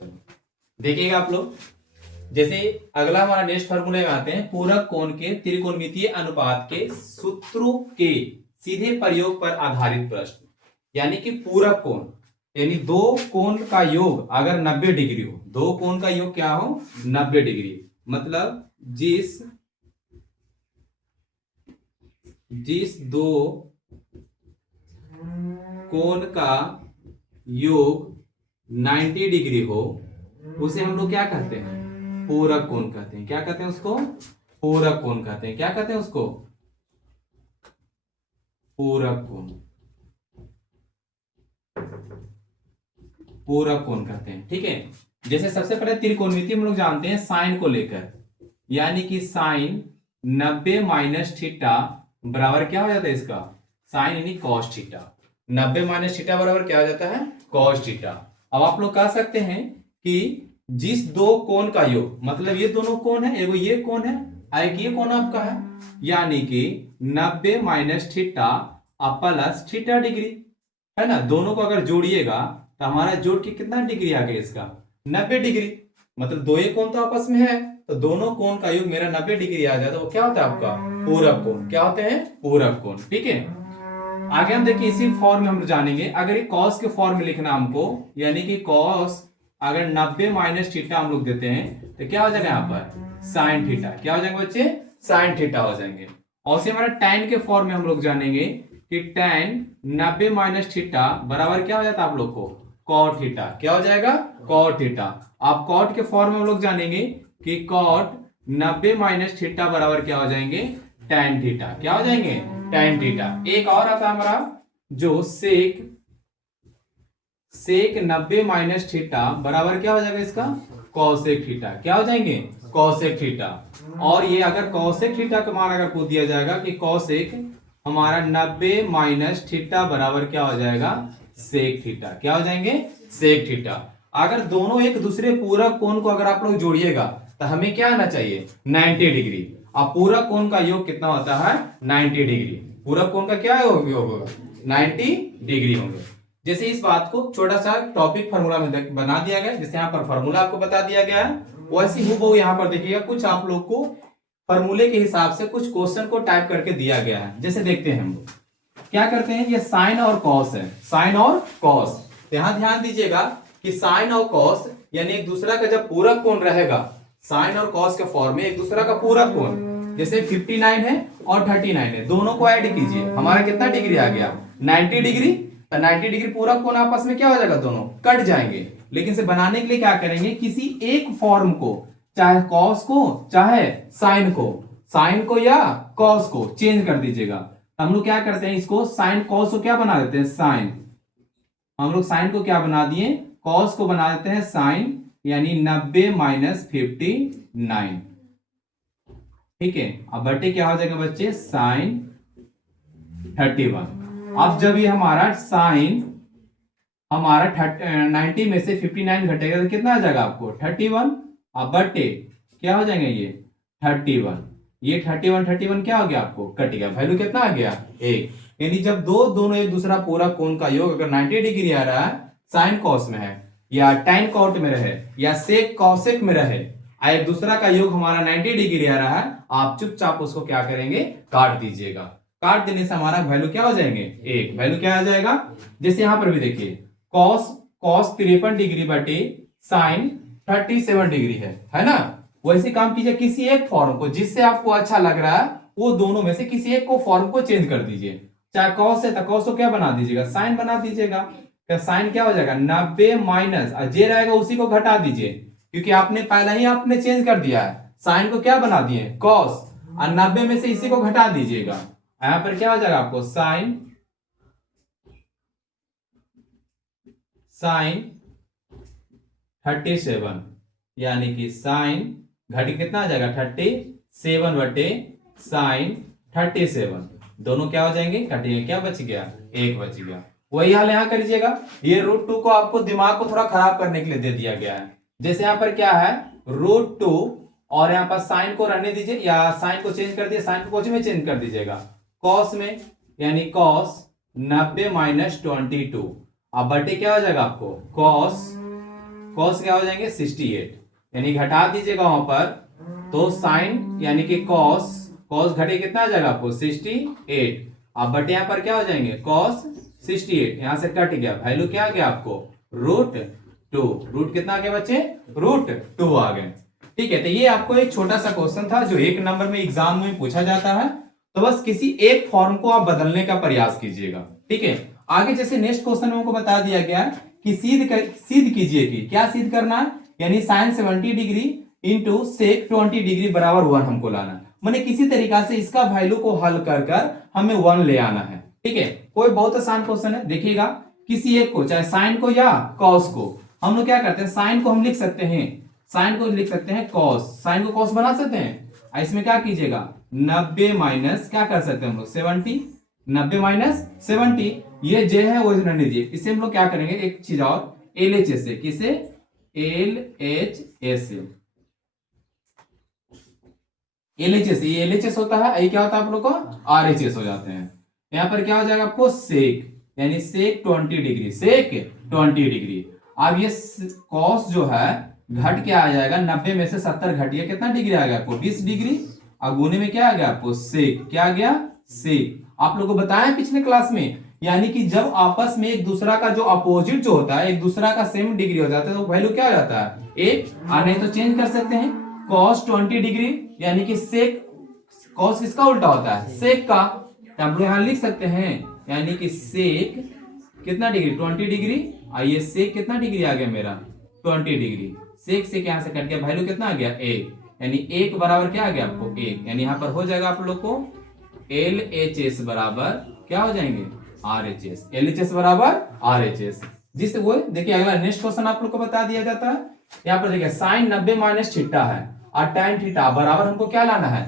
चलो देखिएगा आप लोग, जैसे अगला हमारा नेक्स्ट फार्मूले में आते हैं, पूरक कोण के त्रिकोणमितीय अनुपात के सूत्रों के सीधे प्रयोग पर आधारित प्रश्न। यानी कि पूरक कोण यानी दो कोण का योग अगर 90 डिग्री हो, दो कोण का योग क्या हो 90 डिग्री, मतलब जिस दो कोण का योग 90 डिग्री हो उसे हम लोग क्या कहते हैं, पूरक कोण कहते हैं। क्या कहते हैं उसको, पूरक कोण कहते हैं। क्या कहते हैं उसको, पूरक कोण, पूरक कोण कहते हैं। ठीक है, जैसे सबसे पहले त्रिकोणमिति हम लोग जानते हैं साइन को लेकर, यानी कि साइन 90 माइनस थीटा बराबर क्या हो जाता है इसका, साइन यानी कॉस थीटा। 90 माइनस थीटा बराबर क्या हो जाता है, कॉस थीटा। अब आप लोग कह सकते हैं कि जिस दो कोण का योग, मतलब ये दोनों कोण है, एगो ये कोण है, एक ये कोण आपका है, यानी कि 90 minus theta plus theta degree है ना, दोनों को अगर जोड़िएगा तो हमारा जोड़ के कितना डिग्री आ गया इसका 90 डिग्री। मतलब दो ये कोण तो आपस में है, तो दोनों कोण का योग मेरा 90 डिग्री आ जाता है, वो क्या होता है आपका पूरक कोण। क्या होते हैं, पूरक कोण। ठीक है, आगे हम देखिए इसी फॉर्म में हम जानेंगे, अगर ये कॉस के फॉर्म में लिखना हमको, यानी कि कॉस अगर 90 माइनस थीटा हम लोग देते हैं तो क्या हो जाएगा यहाँ पर साइन थीटा। क्या हो जाएंगे बच्चे, साइन थीटा हो जाएंगे। और से हमारा tan के फॉर्म में हम लोग जानेंगे कि tan 90 माइनस थीटा बराबर क्या हो जाता है आप लोग को कॉट थीटा। क्या हो जाएगा, कॉट थीटा। आप कॉट के फॉर्म में हम लोग जानेंगे कि कॉट 90 माइनस थीटा बराबर क्या हो जाएंगे tan थीटा। क्या हो जाएंगे, tan थीटा। एक और आता है हमारा जो सेक 90 माइनस थीटा बराबर क्या हो जाएगा इसका कॉसेक थीटा। क्या हो जाएंगे, कॉसेक थीटा। और ये अगर कॉसेक थीटा का मान अगर पूछ दिया जाएगा कि कॉसेक हमारा 90 माइनस थीटा बराबर क्या हो जाएगा सेक थीटा। क्या हो जाएंगे, सेक थीटा। अगर दोनों एक दूसरे पूरक कोण को अगर आप लोग जोड़िएगा तो हमें क्या आना चाहिए 90 डिग्री। अब पूरक कोण का योग कितना होता है 90 डिग्री। पूरक कोण का क्या योग होगा 90 डिग्री होंगे। जैसे इस बात को छोटा सा टॉपिक फार्मूला में बना दिया गया, जैसे यहाँ पर फार्मूला आपको बता दिया गया है, वैसे ही वो यहाँ पर देखिएगा कुछ आप लोग को फार्मूले के हिसाब से कुछ क्वेश्चन को टाइप करके दिया गया है। जैसे देखते हैं हम क्या करते हैं, ये साइन और कॉस है, साइन और कॉस। यहाँ ध्यान दीजिएगा कि साइन और कॉस यानी एक दूसरा का जब पूरक कोण रहेगा, साइन और कॉस के फॉर्म में एक दूसरा का पूरक कोण, जैसे 59 है और 39 है, दोनों को ऐड कीजिए, हमारा कितना डिग्री आ गया 90 डिग्री। तो 90 डिग्री पूरक कोण आपस में क्या हो जाएगा, दोनों कट जाएंगे। लेकिन इसे बनाने के लिए क्या करेंगे, किसी एक फॉर्म को, चाहे कॉस को चाहे साइन को या कॉस को चेंज कर दीजिएगा। हम लोग क्या करते हैं, इसको साइन कॉस को क्या बना देते हैं साइन, हम लोग साइन को क्या बना दिए कॉस को बना देते हैं साइन, यानी 90 माइनस 59। ठीक है, अब बटे क्या हो जाएगा बच्चे साइन 31। अब जब ये हमारा साइन हमारा 90 में से 59 घटेगा तो कितना आ जाएगा आपको 31। अब बटे क्या हो जाएंगे ये 31, ये 31 क्या हो गया आपको कट गया, वैल्यू कितना आ गया 1। यानी जब दोनों एक दूसरा पूरा कोण का योग अगर 90 डिग्री आ रहा है साइन कॉस में है, या tan कॉट में रहे, या सेक कॉसेक में रहे, एक दूसरा का योग हमारा 90 डिग्री आ रहा है, आप चुपचाप उसको क्या करेंगे काट दीजिएगा। काट देने से हमारा वैल्यू क्या हो जाएंगे 1, वैल्यू क्या आ जाएगा। जैसे यहां पर भी देखिए कॉस 53 डिग्री बटे साइन 37 डिग्री है ना। वैसे काम कीजिए किसी एक फॉर्म को जिससे आपको अच्छा लग रहा है, वो दोनों में से किसी एक को फॉर्म को चेंज कर दीजिए। चाहे कॉस है तो कॉस को क्या बना दीजिएगा साइन बना दीजिएगा। क्या साइन क्या हो जाएगा 90 माइनस जे रहेगा उसी को घटा दीजिए, क्योंकि आपने पहले ही आपने चेंज कर दिया है, साइन को क्या बना दिए कॉस, और 90 में से इसी को घटा दीजिएगा। यहां पर क्या हो जाएगा आपको साइन 37, यानी कि साइन घट कितना आ जाएगा 37 बटे साइन 37, दोनों क्या हो जाएंगे कटेंगे, क्या बच गया 1 बच गया। वही हाल यहां करिएगा, ये √2 को आपको दिमाग को थोड़ा खराब करने के लिए दे दिया गया है। जैसे यहां पर क्या है √2 और यहां पर साइन को रहने दीजिए, या साइन को चेंज कर दिए, साइन को कोच में चेंज कर दीजिएगा कॉस में, यानी कॉस 90 माइनस 22। अब बटे क्या हो जाएगा आपको कॉस क्या हो जाएंगे 68, यानी घटा दीजिएगा वहां पर तो साइन यानी कि कॉस कॉस घटे कितना आ जाएगा आपको 68। अब बटे यहाँ पर क्या हो जाएंगे कॉस 68, यहां से कट गया, वैल्यू क्या आ गया आपको √2। रूट कितना आ गया बच्चे √2 आ गए। ठीक है, तो ये आपको एक छोटा सा क्वेश्चन था जो 1 नंबर में एग्जाम में पूछा जाता है। तो बस किसी एक फॉर्म को आप बदलने का प्रयास कीजिएगा। ठीक है, आगे जैसे नेक्स्ट क्वेश्चन में हमको बता दिया गया कि सिद्ध कीजिए कि क्या सिद्ध करना है, यानी sine 70 degree into sec 20 degree बराबर 1 हमको लाना, मैंने किसी तरीका से इसका वैल्यू को हल कर हमें 1 ले आना है। ठीक है, कोई बहुत आसान क्वेश्चन है, देखिएगा किसी एक को चाहे साइन को या कॉस को हम लोग क्या करते हैं, साइन को हम लिख सकते हैं, साइन को लिख सकते हैं कॉस, साइन को कॉस बना सकते हैं। इसमें क्या कीजिएगा 90 माइनस क्या कर सकते हैं हम लोग 70, 90 माइनस 70, ये जे है वो रहने दीजिए। इसे हम लोग क्या करेंगे एक चीज और LHS से, किसे LHS से, LHS ये LHS होता है, ये क्या होता है आप लोग को RHS हो जाते हैं। यहाँ पर क्या हो जाएगा आपको सेक यानी सेक 20 डिग्री, सेक 20 डिग्री। अब ये कॉस जो है घट क्या आ जाएगा 90 में से 70 घटिए कितना डिग्री आ गया आपको 20 डिग्री, और गुने में क्या आ गया आपको सेक, क्या आ गया सेक। आप लोगों को बताया पिछले क्लास में, यानी कि जब आपस में एक दूसरा का जो अपोजिट जो होता है एक दूसरा का सेम डिग्री हो जाता है तो वैल्यू क्या हो जाता है एक, और नहीं तो चेंज कर सकते हैं कॉस 20 डिग्री यानी कि सेक, कॉस किसका उल्टा होता है सेक का, तो हम लोग यहां लिख सकते हैं यानी कि सेक कितना डिग्री 20 डिग्री, और ये सेक कितना डिग्री आ गया मेरा 20 डिग्री, सेक से यहां से कट गया वैल्यू कितना आ गया 1, यानी 1 बराबर क्या आ गया आपको 1, यानी यहां पर हो जाएगा आप लोग को LHS बराबर क्या हो जाएंगे RHS, LHS बराबर RHS। जिससे वो देखिए अगला नेक्स्ट क्वेश्चन आप लोग को बता दिया जाता है। यहाँ पर देखिए साइन 90 माइनस थीटा है और tan थीटा बराबर हमको क्या लाना है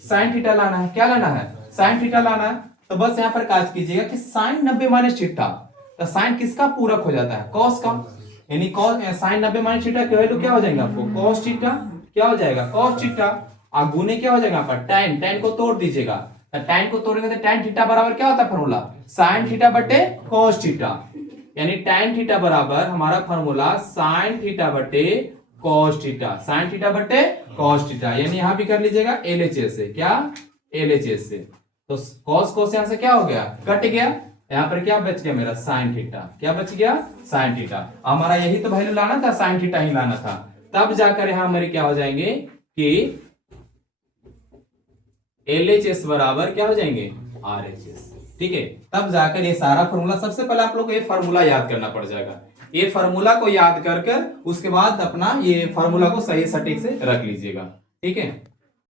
साइन थीटा लाना है, क्या लाना है साइन थीटा लाना है। तो बस यहाँ पर काज कीजिएगा कि साइन 90 माइनस थीटा, तो साइन किसका पूरक हो जाता है कॉस का, यानी कॉस साइन 90 माइनस थीटा की वैल्यू क्या हो जाएगा आपको कॉस थीटा, क्या हो जाएगा कॉस थीटा, और गुने क्या हो जाएगा यहाँ पर tan, tan को तोड़ दीजिएगा, तो tan को तोड़ेंगे तो tan थीटा बराबर क्या होता है फॉर्मूला साइन थीटा बटे कॉस थीटा, यानी tan थीटा बराबर हमारा फॉर्मूला साइन थीटा बटे कॉस थीटा, साइन थीटा बटे कॉस थीटा, यानी यहां भी कर लीजिएगा LHS से, क्या LHS से, तो कॉस कॉस यहां से क्या हो गया कट गया, यहाँ पर क्या बच गया मेरा साइन थीटा, क्या बच गया साइन थीटा। हमारा यही तो वैल्यू लाना था साइन थीटा ही लाना था, तब जाकर यहां हमारे क्या हो जाएंगे कि LHS बराबर क्या हो जाएंगे RHS। ठीक है, तब जाकर ये सारा फॉर्मूला, सबसे पहले आप लोग को ये फॉर्मूला याद करना पड़ जाएगा, ये फॉर्मूला को याद कर उसके बाद अपना ये फॉर्मूला को सही सटीक से रख लीजिएगा। ठीक है।